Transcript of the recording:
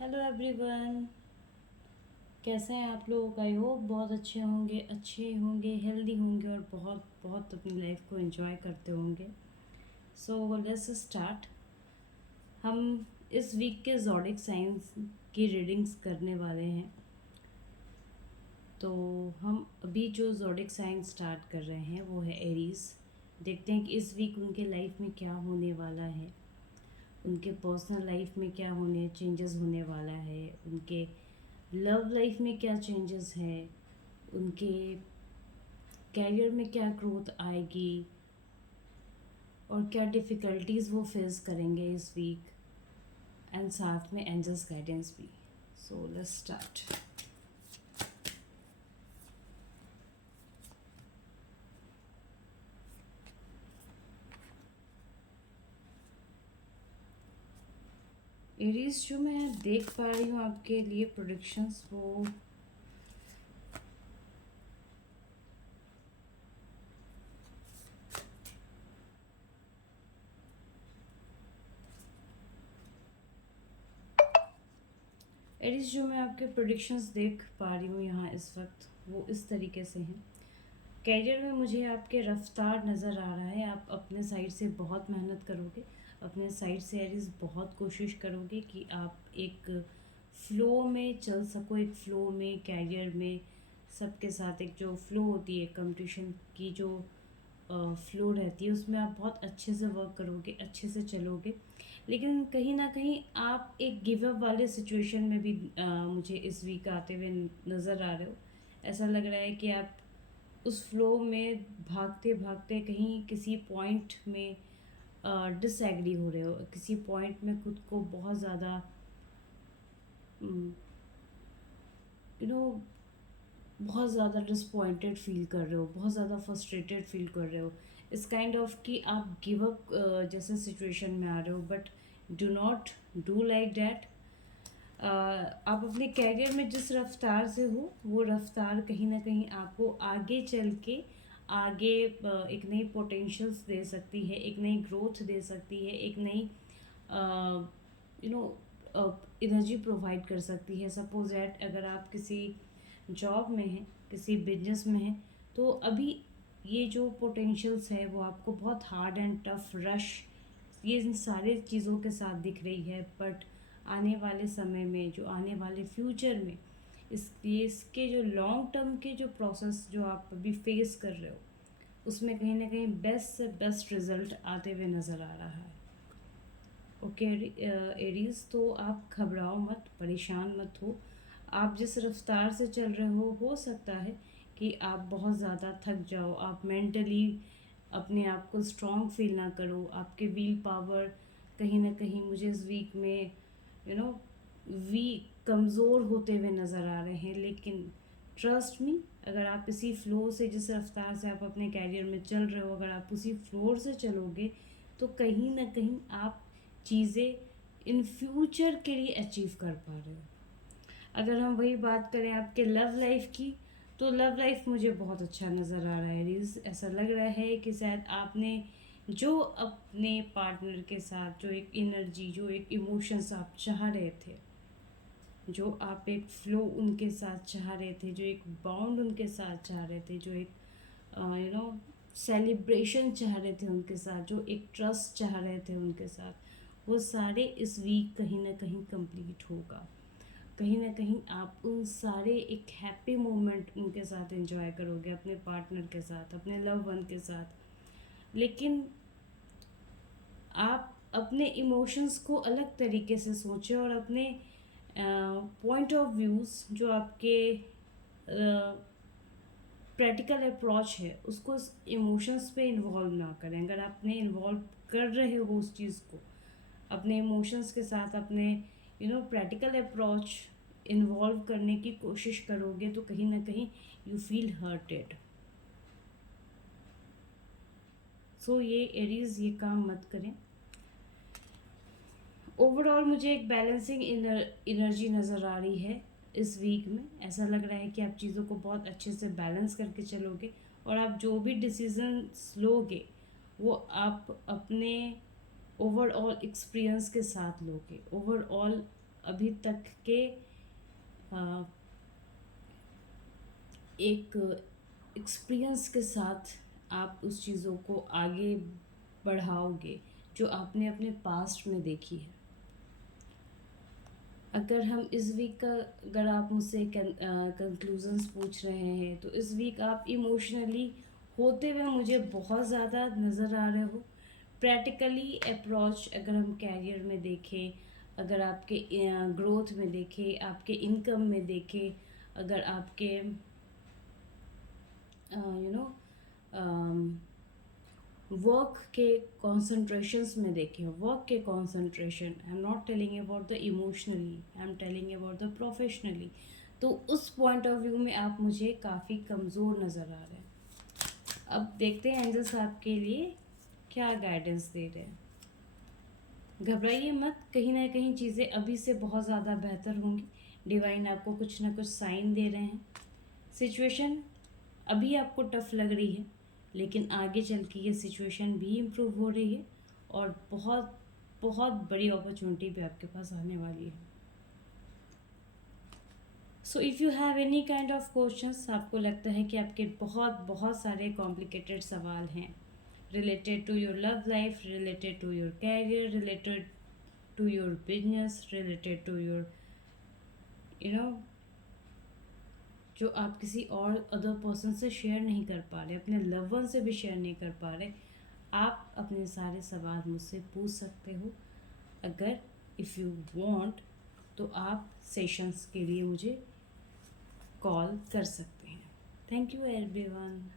Hello everyone. कैसे हैं आप लोग? आई होप बहुत अच्छे होंगे, हेल्दी होंगे और बहुत बहुत अपनी लाइफ को एंजॉय करते होंगे। So let's start. हम इस वीक के ज़ोडिक साइंस की रीडिंग्स करने वाले हैं। तो हम अभी जो ज़ोडिक साइंस स्टार्ट कर रहे हैं वो है एरीज। देखते हैं कि इस वीक उनके लाइफ में क्या होने वाला है, उनके पर्सनल लाइफ में क्या होने चेंजेस होने वाला है, उनके लव लाइफ में क्या चेंजेस है, उनके कैरियर में क्या ग्रोथ आएगी और क्या डिफ़िकल्टीज़ वो फेस करेंगे इस वीक, एंड साथ में एंजल्स गाइडेंस भी। So let's start. एरीज जो मैं देख पा रही हूँ आपके लिए प्रोडिक्शंस, वो एरीज जो मैं आपके प्रोडिक्शंस देख पा रही हूँ यहाँ इस वक्त, वो इस तरीके से हैं। कैरियर में मुझे आपके रफ्तार नज़र आ रहा है। आप अपने साइड से बहुत मेहनत करोगे, अपने साइड से एरीज बहुत कोशिश करोगे कि आप एक फ़्लो में चल सको, एक फ़्लो में कैरियर में सबके साथ एक जो फ़्लो होती है कंपटीशन की, जो फ़्लो रहती है, उसमें आप बहुत अच्छे से वर्क करोगे, अच्छे से चलोगे। लेकिन कहीं ना कहीं आप एक गिव अप वाले सिचुएशन में भी मुझे इस वीक आते हुए नज़र आ रहे हो। ऐसा लग रहा है कि आप उस फ्लो में भागते भागते कहीं किसी पॉइंट में डिसएग्री हो रहे हो, किसी पॉइंट में खुद को बहुत ज़्यादा यू नो बहुत ज़्यादा डिसपॉइंटेड फील कर रहे हो, बहुत ज़्यादा फ्रस्ट्रेटेड फील कर रहे हो। इस काइंड ऑफ कि आप गिव अप जैसे सिचुएशन में आ रहे हो, but do not do like that. आप अपने कैरियर में जिस रफ्तार से हो, वो रफ्तार कहीं ना कहीं आपको आगे चल के आगे एक नई पोटेंशियल्स दे सकती है, एक नई ग्रोथ दे सकती है, एक नई यू नो एनर्जी प्रोवाइड कर सकती है। सपोज दैट अगर आप किसी जॉब में हैं, किसी बिजनेस में हैं, तो अभी ये जो पोटेंशियल्स है वो आपको बहुत हार्ड एंड टफ रश, ये इन सारे चीज़ों के साथ दिख रही है। बट आने वाले समय में, जो आने वाले फ्यूचर में, इसके जो लॉन्ग टर्म के जो प्रोसेस जो आप अभी फेस कर रहे हो, उसमें कहीं ना कहीं बेस्ट से बेस्ट रिजल्ट आते हुए नज़र आ रहा है। ओके एरीज, तो आप घबराओ मत, परेशान मत हो। आप जिस रफ्तार से चल रहे हो सकता है कि आप बहुत ज़्यादा थक जाओ, आप मेंटली अपने आप को स्ट्रॉन्ग फील ना करो। आपके व्हील पावर कहीं ना कहीं मुझे इस वीक में यू नो वीक कमज़ोर होते हुए नज़र आ रहे हैं। लेकिन ट्रस्ट मी, अगर आप इसी फ्लो से, जिस रफ्तार से आप अपने कैरियर में चल रहे हो, अगर आप उसी फ्लोर से चलोगे, तो कहीं ना कहीं आप चीज़ें इन फ्यूचर के लिए अचीव कर पा रहे हो। अगर हम वही बात करें आपके लव लाइफ की, तो लव लाइफ मुझे बहुत अच्छा नज़र आ रहा है रीज। ऐसा लग रहा है कि शायद आपने जो अपने पार्टनर के साथ जो एक एनर्जी, जो एक इमोशंस आप चाह रहे थे, जो आप एक फ्लो उनके साथ चाह रहे थे, जो एक बॉन्ड उनके साथ चाह रहे थे, जो एक सेलिब्रेशन चाह रहे थे उनके साथ, जो एक ट्रस्ट चाह रहे थे उनके साथ, वो सारे इस वीक कहीं ना कहीं कंप्लीट होगा। कहीं ना कहीं आप उन सारे एक हैप्पी मोमेंट उनके साथ एंजॉय करोगे, अपने पार्टनर के साथ, अपने लव वन के साथ। लेकिन आप अपने इमोशंस को अलग तरीके से सोचें और अपने पॉइंट ऑफ व्यूज़, जो आपके प्रैक्टिकल अप्रोच है, उसको इमोशंस पे इन्वॉल्व ना करें। अगर आपने इन्वॉल्व कर रहे हो उस चीज़ को अपने इमोशंस के साथ, अपने प्रैक्टिकल अप्रोच इन्वॉल्व करने की कोशिश करोगे, तो कहीं ना कहीं यू फील हर्टेड। सो ये एरीज, ये काम मत करें। ओवरऑल मुझे एक बैलेंसिंग एनर्जी नज़र आ रही है इस वीक में। ऐसा लग रहा है कि आप चीज़ों को बहुत अच्छे से बैलेंस करके चलोगे, और आप जो भी डिसीजंस लोगे वो आप अपने ओवरऑल एक्सपीरियंस के साथ लोगे, ओवरऑल अभी तक के एक एक्सपीरियंस के साथ आप उस चीज़ों को आगे बढ़ाओगे जो आपने अपने पास्ट में देखी है। अगर हम इस वीक का अगर आप मुझसे कंक्लूजन्स पूछ रहे हैं तो इस वीक आप इमोशनली होते हुए मुझे बहुत ज़्यादा नज़र आ रहे हो। प्रैक्टिकली अप्रोच अगर हम कैरियर में देखें, अगर आपके ग्रोथ में देखें, आपके इनकम में देखें, अगर आपके यू नो वर्क के कॉन्सेंट्रेशंस में देखें, वर्क के concentration, I am not telling about the emotionally, I am telling about the professionally. तो उस पॉइंट ऑफ व्यू में आप मुझे काफ़ी कमज़ोर नज़र आ रहे हैं। अब देखते हैं एंजल्स आपके लिए क्या गाइडेंस दे रहे हैं। घबराइए मत, कहीं ना कहीं चीज़ें अभी से बहुत ज़्यादा बेहतर होंगी। डिवाइन आपको कुछ ना कुछ साइन दे रहे हैं। सिचुएशन अभी आपको टफ लग रही है, लेकिन आगे चल के ये सिचुएशन भी इम्प्रूव हो रही है और बहुत बहुत बड़ी अपॉर्चुनिटी भी आपके पास आने वाली है। So if you have any kind of questions, आपको लगता है कि आपके बहुत बहुत सारे कॉम्प्लिकेटेड सवाल हैं related to your love life, related to your career, related to your business, related to your you know जो आप किसी और अदर पर्सन से शेयर नहीं कर पा रहे, अपने लव वन से भी शेयर नहीं कर पा रहे, आप अपने सारे सवाल मुझसे पूछ सकते हो। अगर इफ़ यू वांट तो आप सेशंस के लिए मुझे कॉल कर सकते हैं। Thank you everyone.